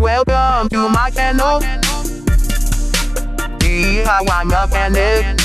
Welcome to my channel. DIY mechanic.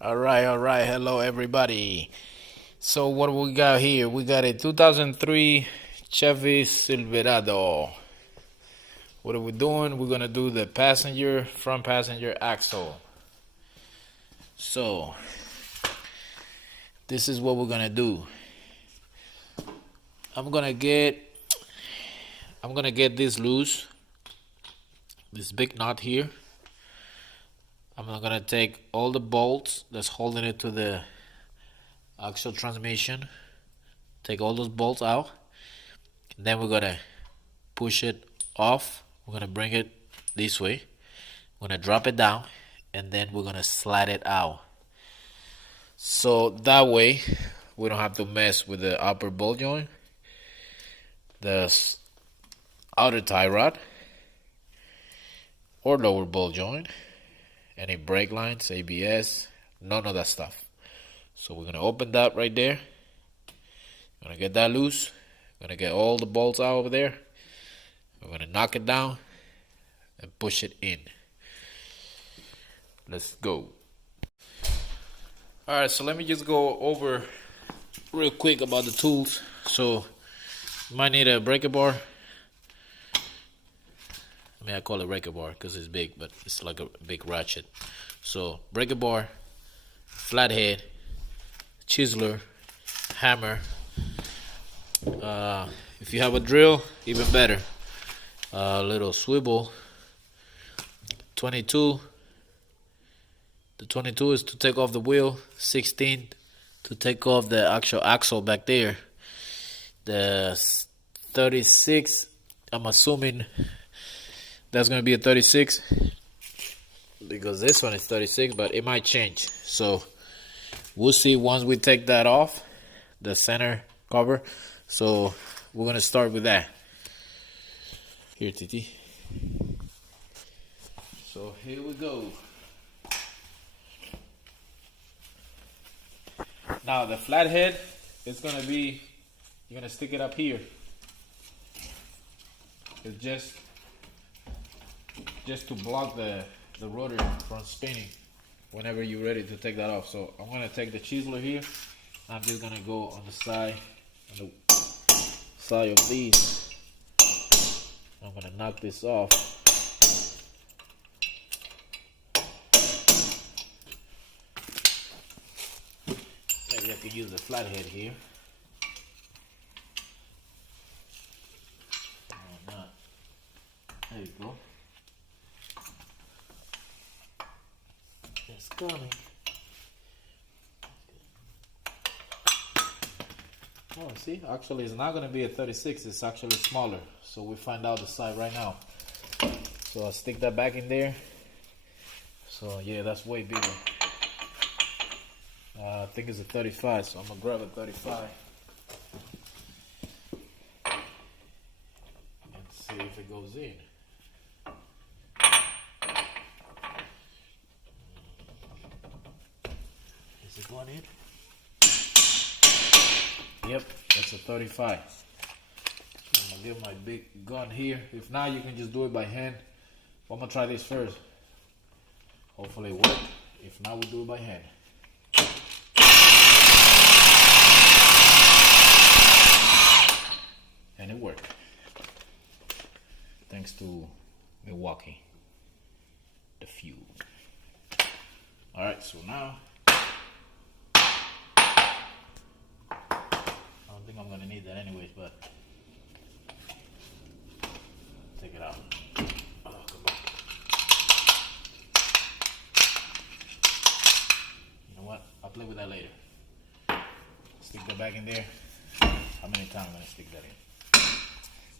All right. Hello, everybody. So what do we got here? We got a 2003 Chevy Silverado. What are we doing? We're gonna do the front passenger axle. So this is what we're gonna do. I'm gonna get this loose, this big knot here. I'm gonna take all the bolts that's holding it to the actual transmission, take all those bolts out, and then we're gonna push it off. We're gonna bring it this way, we're gonna drop it down, and then we're gonna slide it out, so that way we don't have to mess with the upper ball joint, the outer tie rod, or lower ball joint, any brake lines, ABS, none of that stuff. So we're gonna open that right there, gonna get that loose, gonna get all the bolts out over there, we're gonna knock it down and push it in. Let's go. Alright, so let me just go over real quick about the tools. So you might need a breaker bar. I call it breaker bar because it's big, but it's like a big ratchet. So breaker bar, flathead, chiseler, hammer. If you have a drill, even better. A little swivel. 22. The 22 is to take off the wheel. 16 to take off the actual axle back there. The 36, I'm assuming that's going to be a 36 because this one is 36, but it might change. So we'll see once we take that off, the center cover. So we're going to start with that. Here, Titi. So here we go. Now the flathead is going to be, you're going to stick it up here. It's just to block the rotor from spinning whenever you're ready to take that off. So I'm going to take the chiseler here. I'm just going to go on the side of these. I'm going to knock this off. Maybe I could use the flathead here. Or not. There you go. It's coming. Oh, see, actually it's not going to be a 36, it's actually smaller. So we find out the size right now. So I'll stick that back in there. So yeah, that's way bigger. I think it's a 35, so I'm going to grab a 35. And see if it goes in. Is it going in? Yep, that's a 35. So I'm gonna get my big gun here. If not, you can just do it by hand. But I'm gonna try this first. Hopefully it works. If not, we'll do it by hand. And it worked. Thanks to Milwaukee, the fuel. Alright, so now I don't think I'm gonna need that anyways, but take it out. Oh, come on. You know what? I'll play with that later. Stick that back in there. How many times am I gonna stick that in?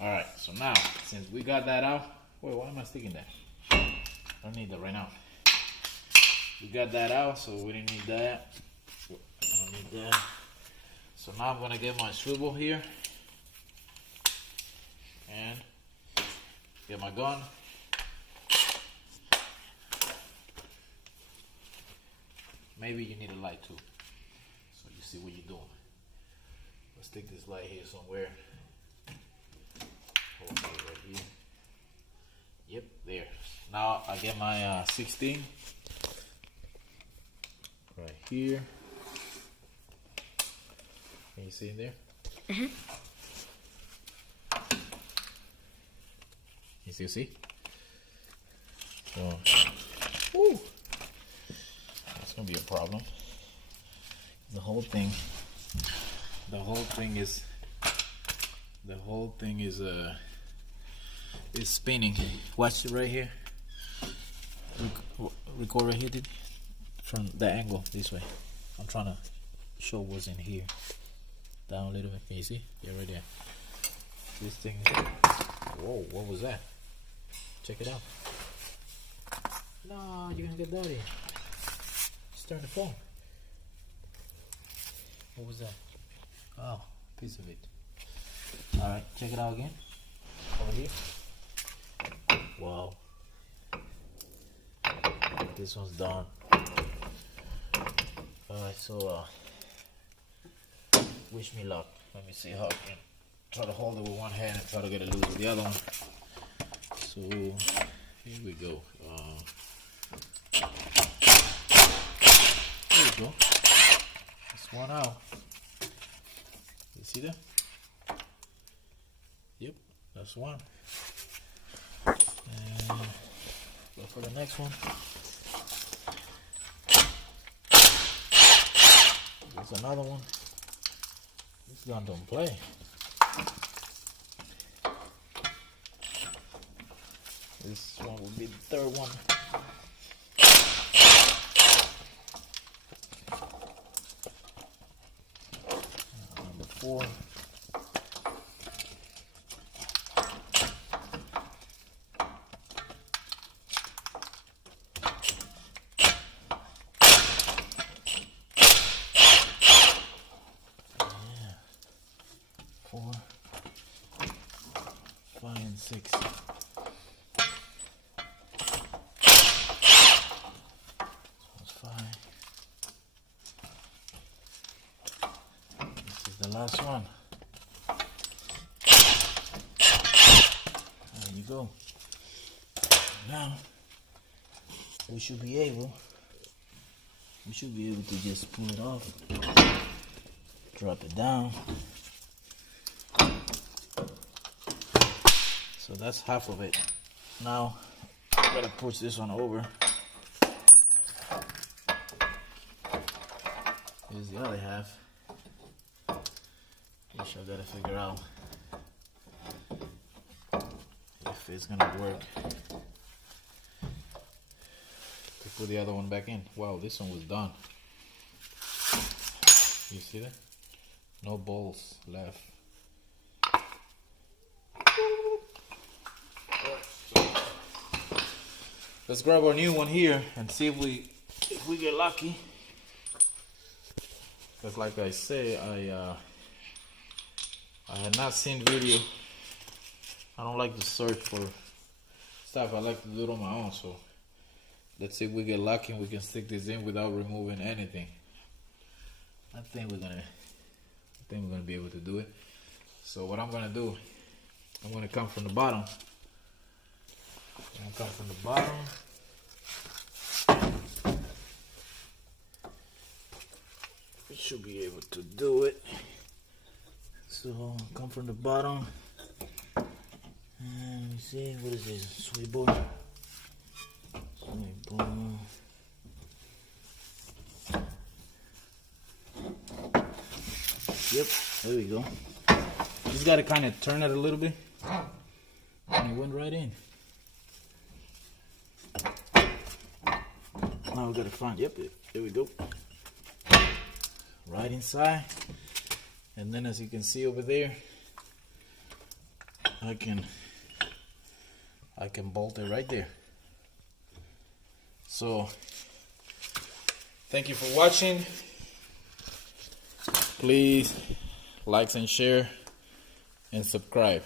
Alright, so now since we got that out, wait, why am I sticking that? I don't need that right now. We got that out, so we didn't need that. I don't need that. So now I'm gonna get my swivel here and get my gun. Maybe you need a light too, so you see what you're doing. stick this light here somewhere. Hold it right here. Yep, there. Now I get my 16 right here. Can you see in there? You still see? So, woo, that's gonna be a problem. The whole thing is spinning. Watch it right here. Record right here, dude. From the angle this way. I'm trying to show what's in here. Down a little bit. Can you see? Yeah, right there. This thing. Whoa, what was that? Check it out. No, you're gonna get dirty. Just turn the phone. What was that? Oh, piece of it. Alright, check it out again. Over here. Wow. This one's done. Alright, so wish me luck. Let me see how I can try to hold it with one hand and try to get it loose with the other one. So here we go. There we go. That's one out. You see that? Yep, that's one. And go for the next one. There's another one. This gun don't play. This one will be the third one. Number 4. Yeah. 4, 5, and 6. The last one. There you go. Now we should be able to just pull it off, drop it down. So that's half of it. Now I gotta push this one over. Here's the other half. Which I gotta figure out if it's gonna work to put the other one back in. Wow, this one was done. You see that? No balls left. Let's grab our new one here and see if we get lucky. Because like I say, I had not seen video. I don't like to search for stuff. I like to do it on my own. So let's see if we get lucky and we can stick this in without removing anything. I think we're gonna be able to do it. So what I'm gonna do, I'm gonna come from the bottom. We should be able to do it. So come from the bottom. And let me see, what is this? Sweet boy. Yep, there we go. Just gotta kind of turn it a little bit. And it went right in. Now we gotta find, yep, there we go. Right inside. And then as you can see over there, I can bolt it right there. So thank you for watching. Please like and share and subscribe.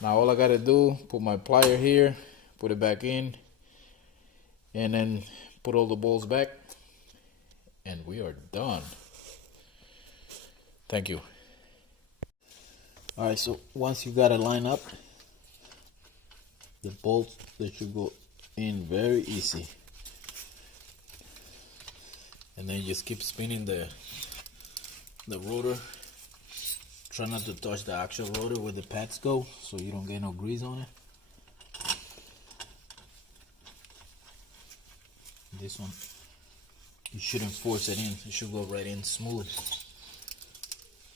Now all I gotta do, put my plier here, put it back in, and then put all the bolts back, and we are done. Thank you. Alright, so once you got it lined up, the bolts, they should go in very easy. And then you just keep spinning the rotor. Try not to touch the actual rotor where the pads go, so you don't get no grease on it. This one, you shouldn't force it in. It should go right in smooth, so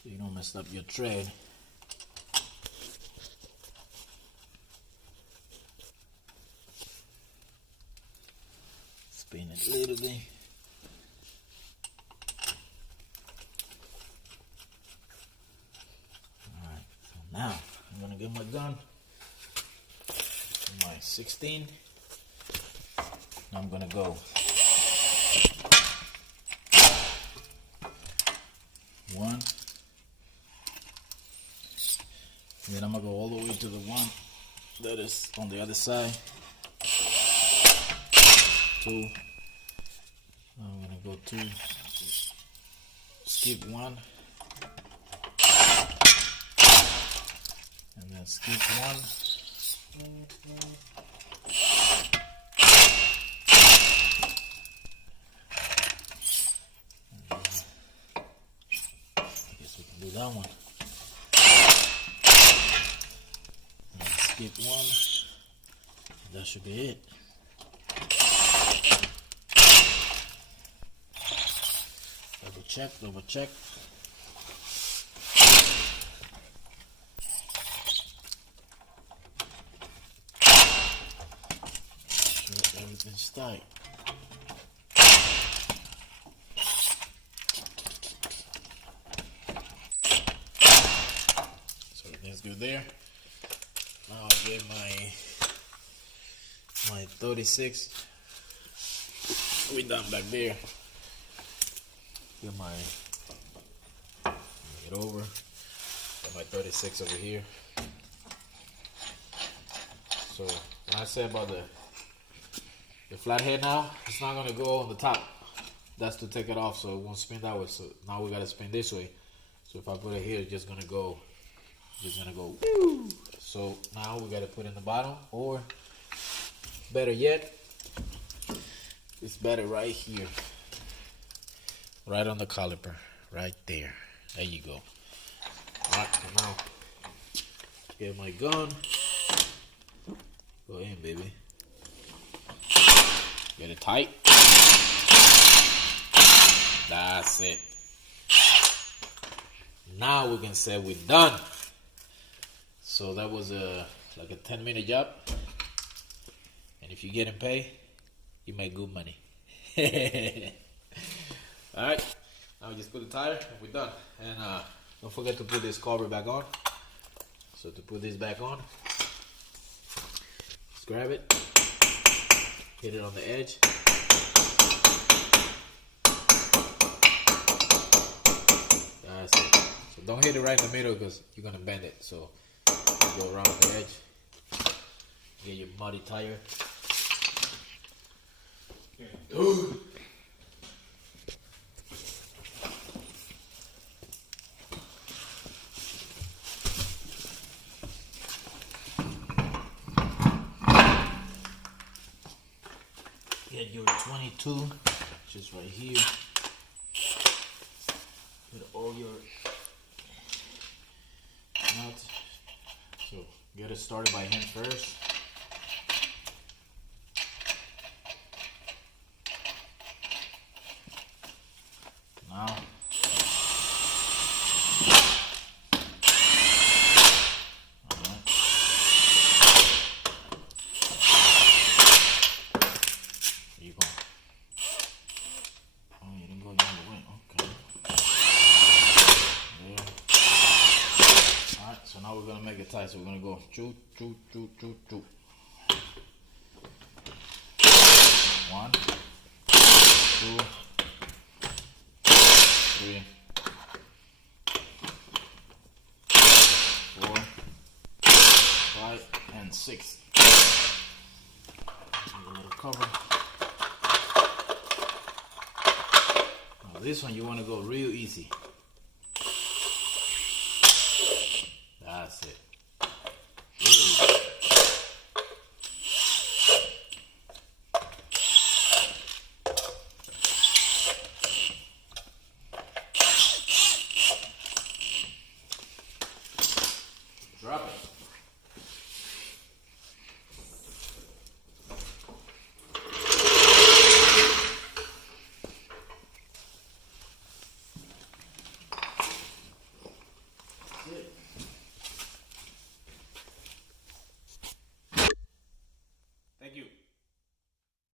you don't mess up your tread. Spin it a little bit. Alright, so now I'm gonna get my gun, my 16. Now I'm gonna go 1, and then I'm gonna go all the way to the one that is on the other side. 2. I'm gonna go 2, skip 1, and then skip 1. Do that one. And skip 1. That should be it. Double check. Sure everything's tight. Everything's good there. Now I'll get my 36. We done back there. Get over. Got my 36 over here. So when I say about the flathead now, it's not gonna go on the top. That's to take it off, so it won't spin that way. So now we gotta spin this way. So if I put it here, it's just gonna go. Woo! So now we gotta put in the bottom, or better yet, it's better right here, right on the caliper, right there. There you go. Alright, so now get my gun. Go in, baby. Get it tight. That's it. Now we can say we're done. So that was like a 10-minute job, and if you get in pay, you make good money. All right, now we just put the tire and we're done. And don't forget to put this cover back on. So to put this back on, just grab it, hit it on the edge. That's it. So don't hit it right in the middle because you're gonna bend it. So go around the edge, get your muddy tire. Get your 22, which is right here. Put all your nuts. So get it started by hand first. Now you go. Oh, you didn't go the other way. Okay. There. Alright, so now we're gonna make it tight. So we're gonna go choo, choo, choo, choo, choo. 1, 2, 3, 4, 5, and 6. A little cover. Now this one you want to go real easy.